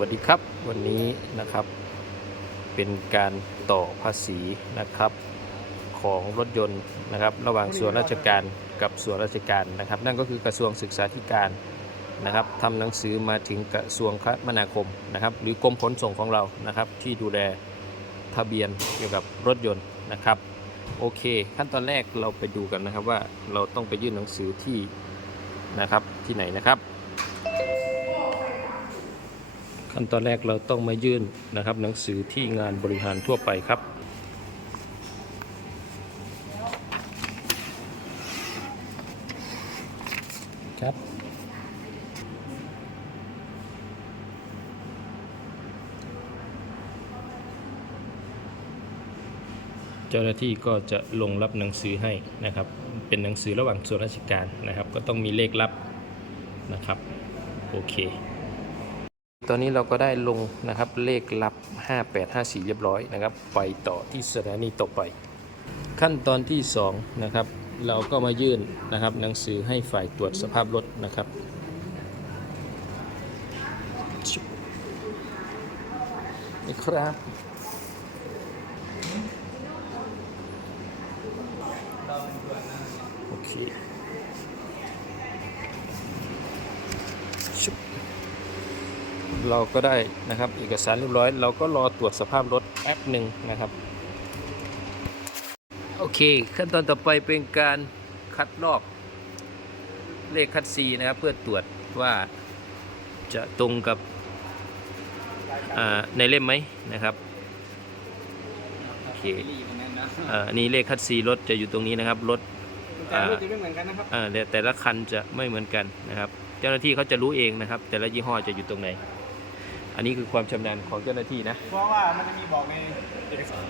วัสดีครับวันนี้นะครับ เป็นการต่อภาษีนะครับของรถยนต์นะครับ ระหว่างส่วนราชการกับส่วนราชการนะครับ นั่นก็คือกระทรวงศึกษาธิการนะครับทำหนังสือมาถึงกระทรวงคมนาคมนะครับ หรือกรมขนส่งของเรานะครับ ที่ดูแลทะเบียนเกี่ยวกับรถยนต์นะครับ โอเค ขั้นตอนแรกเราไปดูกันนะครับว่าเราต้องไปยื่นหนังสือที่นะครับที่ไหนนะครับ ขั้นตอนแรกเราต้องมายื่นนะครับ หนังสือที่งานบริหารทั่วไปครับ ครับเจ้าหน้าที่ก็จะลงรับหนังสือให้นะครับ เป็นหนังสือระหว่างส่วนราชการนะครับ ก็ต้องมีเลขลับนะครับ โอเค ตอนนี้เราก็ได้ลงนะครับเลขลับ 5854 เรียบร้อยนะครับ ไปต่อที่สถานีต่อไป ขั้นตอนที่2นะครับเราก็มายื่นนะครับหนังสือให้ฝ่ายตรวจสภาพรถนะครับ นี่ครับ โอเคชุบ เราก็ได้นะครับเอกสารเรียบร้อย เราก็รอตรวจสภาพรถแป๊บหนึ่งนะครับ โอเค ขั้นตอนต่อไปเป็นการคัดลอกเลขคัดซีนะครับ เพื่อตรวจว่าจะตรงกับอ่าในเล่มไหมนะครับโอเคอ่าอันนี้เลขคัดซีรถจะอยู่ตรงนี้นะครับรถแต่รูปจะไม่เหมือนกันนะครับอ่าแต่แต่ละคันจะไม่เหมือนกันนะครับ เจ้าหน้าที่เขาจะรู้เองนะครับ แต่ละยี่ห้อจะอยู่ตรงไหน อันนี้คือความชำนาญของเจ้าหน้าที่นะ เพราะว่ามันจะมีบอกในเอกสาร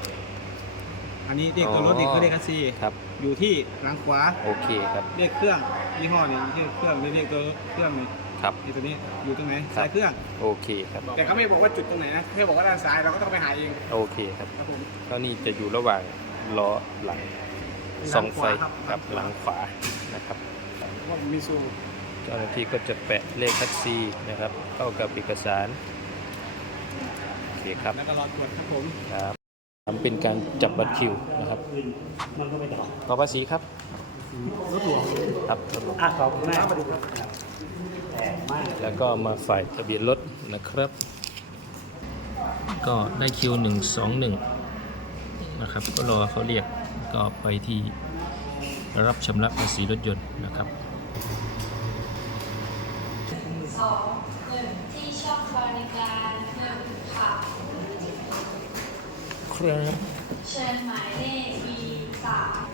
อันนี้เลขตัวรถนี่คือเลขคัสซีครับ อยู่ที่หลังขวาโอเคครับ เลขเครื่องยี่ห้อนี่ที่เครื่องนี่เลขตัวเครื่องนี่ครับนี่ตัวนี้อยู่ตรงไหนครับ สายเครื่อง โอเคครับ แต่เขาไม่บอกว่าจุดตรงไหนนะแค่บอกว่าด้านซ้ายเราก็ต้องไปหาเองโอเคครับครับผม ก็นี่จะอยู่ระหว่างล้อหลังสองไฟหลังขวาครับ กับหลังขวานะครับเพราะผมมีซูมเจ้าหน้าที่ก็จะแปะเลขคัดซีนะครับ เข้ากับเอกสารโอ เคครับแล้วก็รอตรวจครับผมครับทำเป็นการจับบัตรคิวนะครับต่อภาษีครับรถหลวงครับอะขอบคุณมากสวัสดีครับแล้วก็มาฝ่ายทะเบียนรถนะครับ ก็ได้คิว 121 นะครับ ก็รอเขาเรียกก็ไปที่รับชำระภาษีรถยนต์นะครับสองหนึ่งที่ช่องบริการหนึ่งค่ะ ครับเชิญหมายเลข B สาม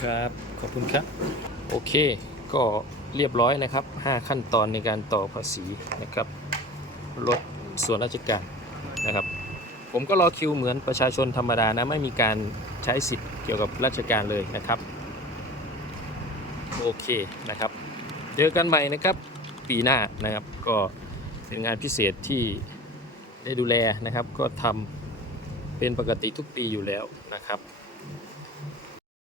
ครับ ขอบคุณครับ โอเค ก็เรียบร้อยนะครับ 5 ขั้นตอนในการต่อภาษีนะครับรถส่วนราชการนะครับ ผมก็รอคิวเหมือนประชาชนธรรมดานะ ไม่มีการใช้สิทธิ์เกี่ยวกับราชการเลยนะครับ โอเคนะครับ เจอกันใหม่นะครับ ปีหน้านะครับก็ เป็นงานพิเศษที่ได้ดูแลนะครับ ก็ทำเป็นปกติทุกปีอยู่แล้วนะครับ